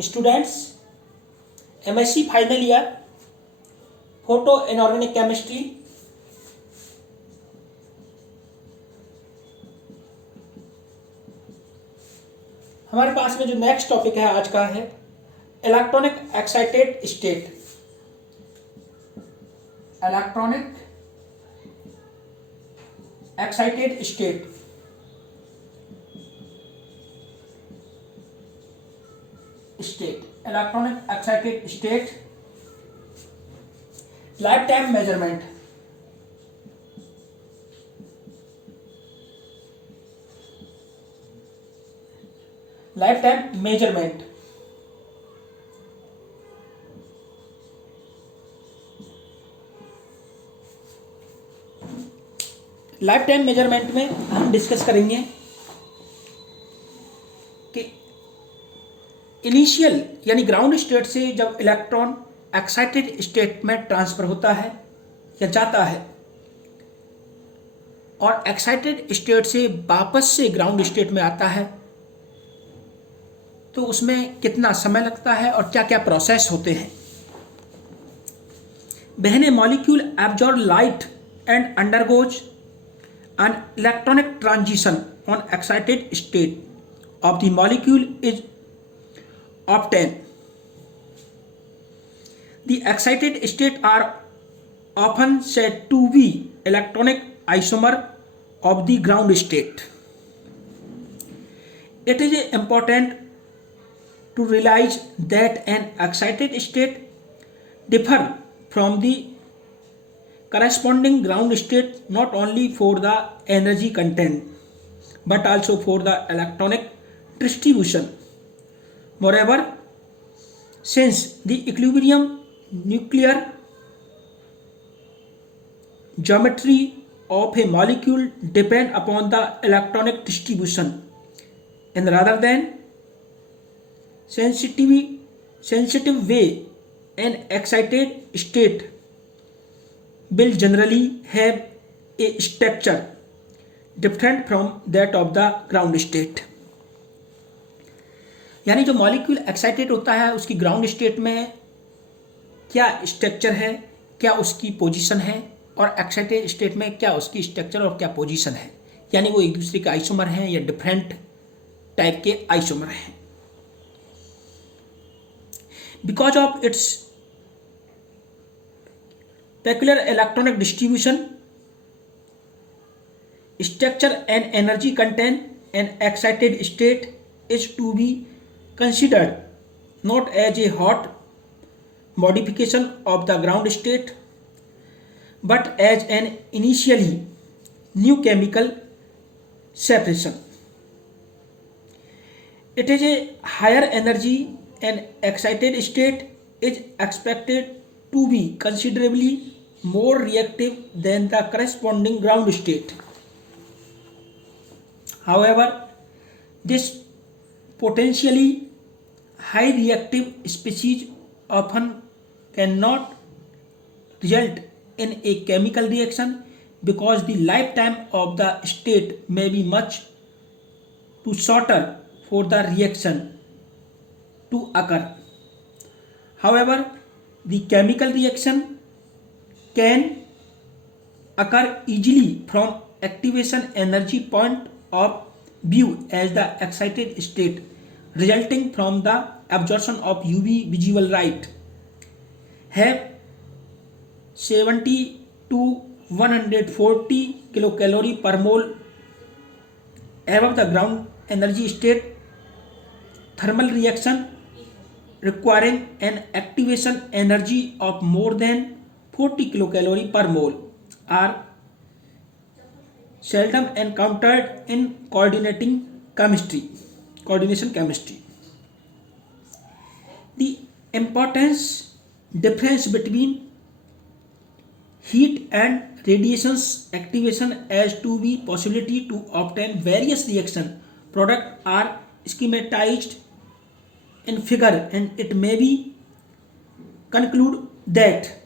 Students, MSc final year, photo inorganic chemistry. हमारे पास में जो नेक्स्ट टॉपिक है आज का है electronic excited state. Electronic excited state electronic excited state, life time measurement. Life time measurement life time measurement में हम डिस्कस करेंगे कि इनिशियल यानी ग्राउंड स्टेट से जब इलेक्ट्रॉन एक्साइटेड स्टेट में ट्रांसफर होता है या जाता है और एक्साइटेड स्टेट से वापस से ग्राउंड स्टेट में आता है तो उसमें कितना समय लगता है और क्या क्या प्रोसेस होते हैं। When a molecule absorbs light and undergoes an electronic transition on excited state of the molecule is obtained. The excited states are often said to be electronic isomer of the ground state. It is important to realize that an excited state differs from the corresponding ground state not only for the energy content but also for the electronic distribution. Moreover, since the equilibrium nuclear geometry of a molecule depend upon the electronic distribution and rather than sensitive way, an excited state will generally have a structure different from that of the ground state. यानी जो molecule excited होता है उसकी ground state में क्या structure है, क्या उसकी पोजीशन है, और एक्साइटेड स्टेट में क्या उसकी स्ट्रक्चर और क्या पोजीशन है, यानी वो एक दूसरे के आइसोमर हैं या डिफरेंट टाइप के आइसोमर हैं। Because of its peculiar electronic distribution, structure and energy content, an excited state is to be considered not as a hot modification of the ground state but as an initially new chemical separation. It is a higher energy. An excited state is expected to be considerably more reactive than the corresponding ground state. However, this potentially high reactive species often cannot result in a chemical reaction because the lifetime of the state may be much too shorter for the reaction to occur. However, the chemical reaction can occur easily from activation energy point of view as the excited state resulting from the absorption of UV visible light have 70 to 140 kilocalorie per mole above the ground energy state. Thermal reaction requiring an activation energy of more than 40 kilocalorie per mole are seldom encountered in coordination chemistry. The importance difference between heat and radiation's activation as to be possibility to obtain various reaction product are schematized in figure, and it may be conclude that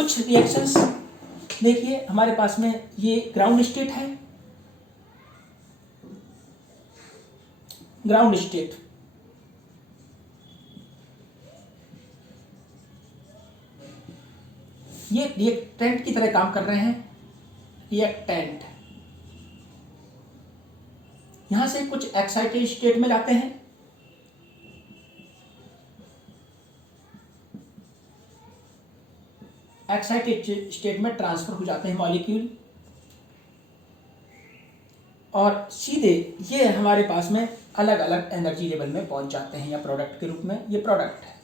कुछ reactions देखिए हमारे पास में ये ground state है, ground state. ये reactant की तरह काम कर रहे हैं, रिएक्टेंट। यहां से कुछ एक्साइटेड स्टेट में जाते हैं, एक्साइटेड स्टेट में ट्रांसफर हो जाते हैं मॉलिक्यूल, और सीधे ये हमारे पास में अलग अलग एनर्जी लेवल में पहुंच जाते हैं, या प्रोडक्ट के रूप में। ये प्रोडक्ट है,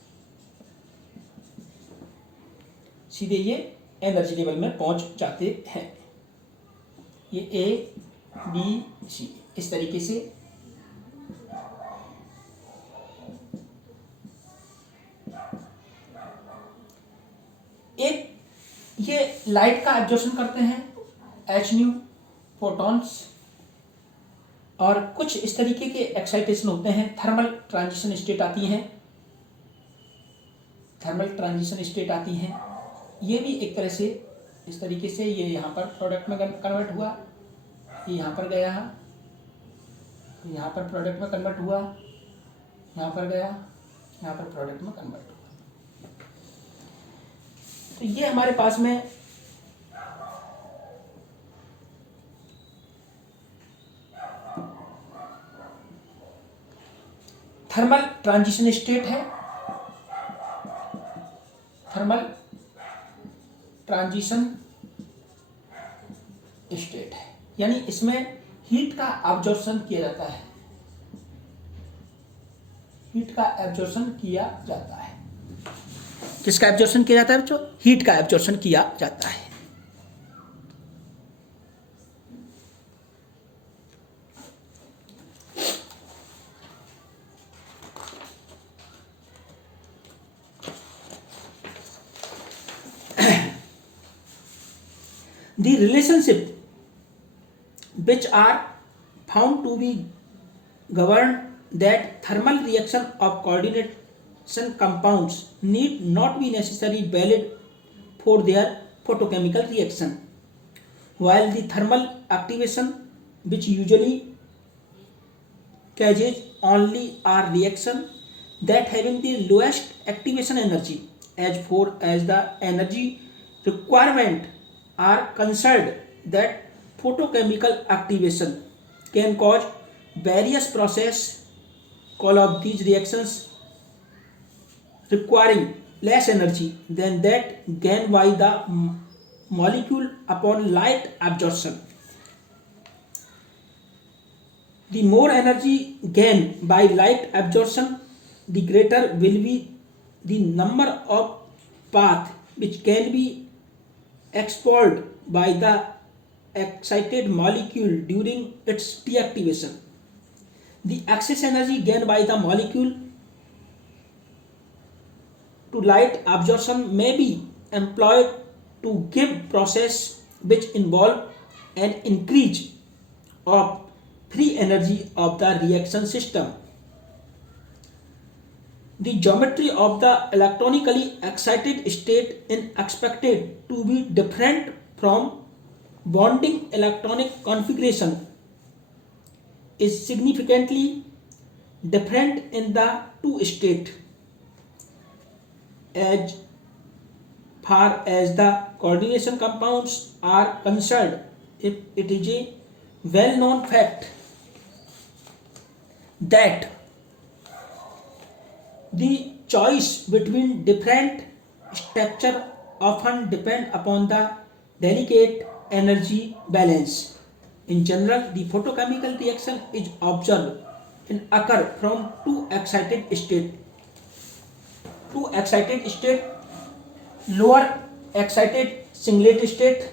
सीधे ये एनर्जी लेवल में पहुंच जाते हैं। ये ए बी सी इस तरीके से एक ये लाइट का एब्जॉर्प्शन करते हैं, एच न्यू फोटॉन्स, और कुछ इस तरीके के एक्साइटेशन होते हैं, थर्मल ट्रांजिशन स्टेट आती हैं, थर्मल ट्रांजिशन स्टेट आती हैं। ये भी एक तरह से इस तरीके से ये यहाँ पर प्रोडक्ट में कन्वर्ट हुआ, ये यहाँ पर गया, यहाँ पर प्रोडक्ट में कन्वर्ट हुआ, यहाँ पर गया, यहाँ पर प्रोडक्ट में कन्वर्ट हुआ। तो ये हमारे पास में थर्मल ट्रांजिशन स्टेट है, थर्मल ट्रांजिशन स्टेट है, यानी इसमें हीट का एब्जॉर्प्शन किया जाता है, हीट का एब्जॉर्प्शन किया जाता है। किसका एब्जॉर्प्शन किया जाता है बच्चों? हीट का एब्जॉर्प्शन किया जाता है। The relationship which are found to be governed that thermal reaction of coordination compounds need not be necessarily valid for their photochemical reaction, while the thermal activation which usually causes only are reaction that having the lowest activation energy as far as the energy requirement are concerned, that photochemical activation can cause various process. All of these reactions requiring less energy than that gained by the molecule upon light absorption. The more energy gained by light absorption, the greater will be the number of path which can be expelled by the excited molecule during its deactivation. The excess energy gained by the molecule to light absorption may be employed to give process which involve an increase of free energy of the reaction system. The geometry of the electronically excited state is expected to be different from bonding electronic configuration is significantly different in the two states as far as the coordination compounds are concerned. If it is a well-known fact that the choice between different structure often depend upon the delicate energy balance. In general, the photochemical reaction is observed and occur from two excited state. Two excited state, lower excited singlet state,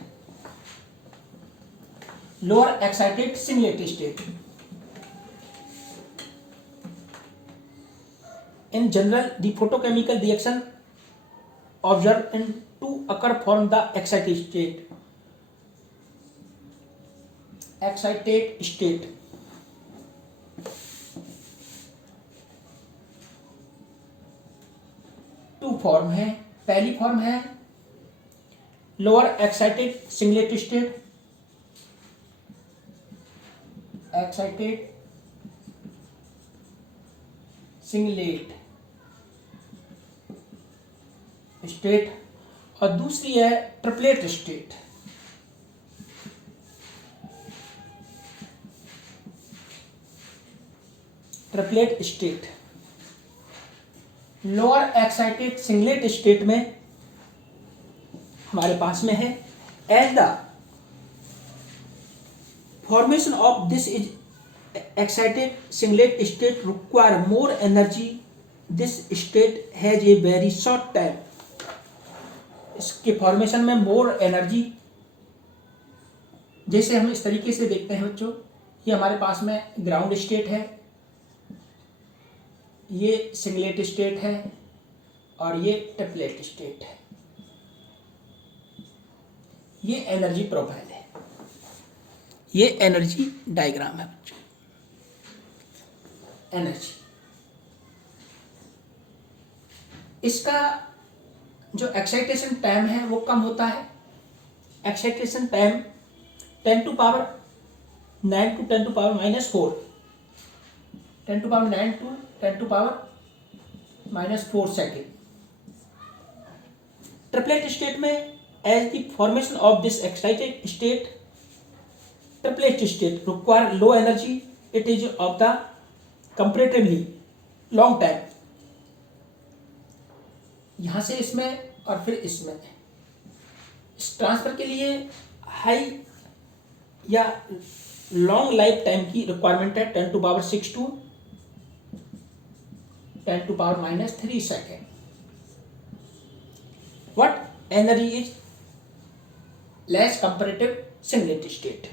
lower excited singlet state. In general, the photochemical reaction observed in two occur from the excited state. Excited state. Two form है। पहली form है lower excited singlet state और दूसरी है triplet state. Lower excited singlet state में हमारे पास में है as the formation of this is excited singlet state require more energy, this state has a very short time. इसके फॉर्मेशन में मोर एनर्जी, जैसे हम इस तरीके से देखते हैं बच्चों, ये हमारे पास में ग्राउंड स्टेट है, ये सिंगलेट स्टेट है और ये ट्रिपलेट स्टेट है। ये एनर्जी प्रोफाइल है, ये एनर्जी डायग्राम है बच्चों। एनर्जी, इसका जो एक्साइटेशन टाइम है वो कम होता है। Excitation time 10 to power 9 to 10 to power -4, 10 to power 9 to 10 to power -4 second. Triplet state में as the formation of this excited state, triplet state require low energy, it is of the comparatively long time. यहां से इसमें और फिर इसमें, इस transfer के लिए हाई या लॉन्ग लाइफ टाइम की रिक्वायरमेंट है, 10 to power 6 to 10 to power -3 second. What energy is less comparative singlet state.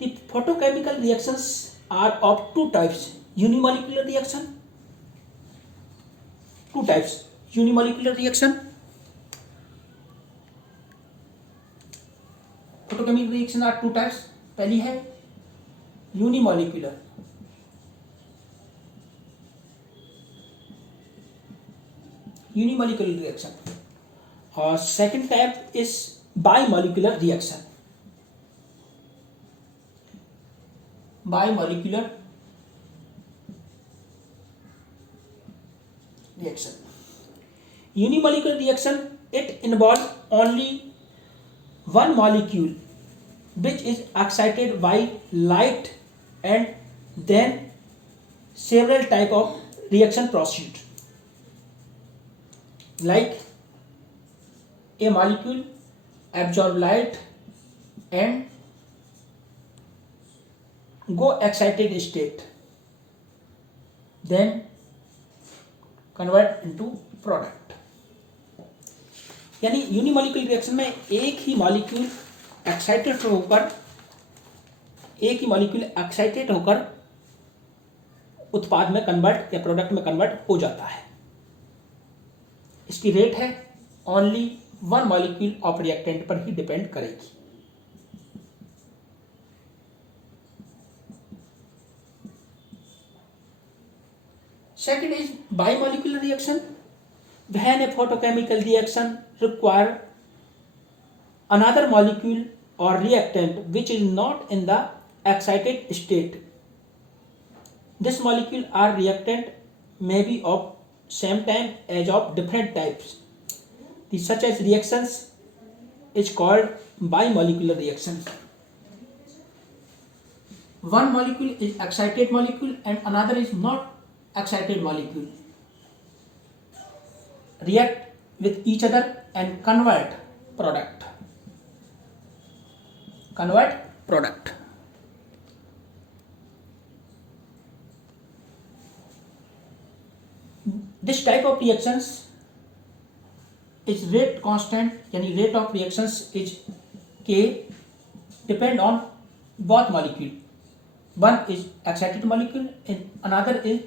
The photochemical reactions are of two types, unimolecular reaction, two types, unimolecular reaction, photochemical reaction are two types। पहली है unimolecular, reaction और second type is bimolecular reaction। Bimolecular reaction, unimolecular reaction, it involves only one molecule which is excited by light, and then several type of reaction proceed, like a molecule absorb light and go excited state, then convert into product। यानी unimolecular reaction में एक ही molecule excited होकर उत्पाद में convert या product में convert हो जाता है। इसकी रेट है only one molecule of reactant पर ही डिपेंड करेगी। Second is bimolecular reaction, when a photochemical reaction require another molecule or reactant which is not in the excited state. This molecule or reactant may be of same type as of different types. The such as reactions is called bimolecular reaction. One molecule is excited molecule and another is not excited molecule, react with each other and convert product। This type of reactions is rate constant, यानी rate of reactions is K, depend on both molecule, one is excited molecule and another is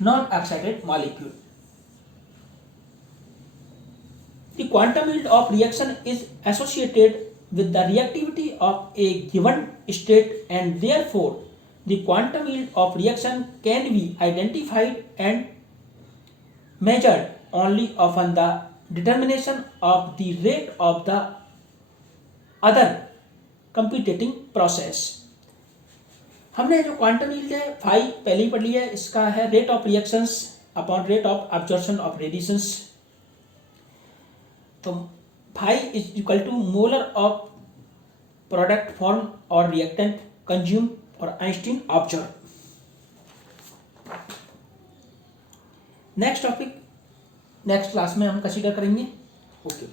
non-excited molecule। The quantum yield of reaction is associated with the reactivity of a given state, and therefore the quantum yield of reaction can be identified and measured only upon the determination of the rate of the other competing process. हमने जो quantum yield है phi पहले ही पढ़ लिया है, इसका है rate of reactions upon rate of absorption of radiations. तो phi is equal to molar of product form और रिएक्टेंट कंज्यूम और Einstein observe. Next topic next class में हम कंसीडर करेंगे। ओके।